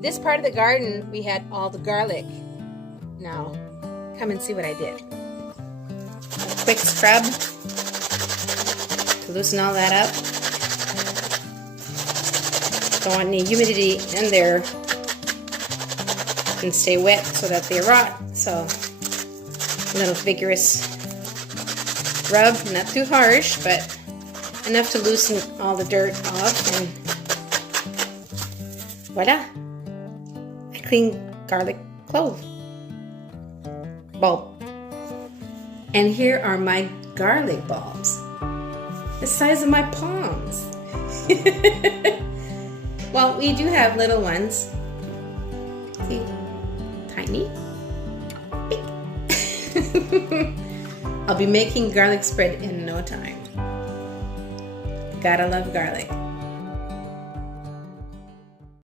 this part of the garden, we had all the garlic. Now, come and see what I did. A quick scrub to loosen all that up. Don't want any humidity in there and stay wet so that they rot. So, a little vigorous rub, not too harsh, but enough to loosen all the dirt off, and voila! A clean garlic clove bulb. And here are my garlic bulbs, the size of my palms. Well, we do have little ones. See, tiny, big. I'll be making garlic spread in no time. Gotta love garlic.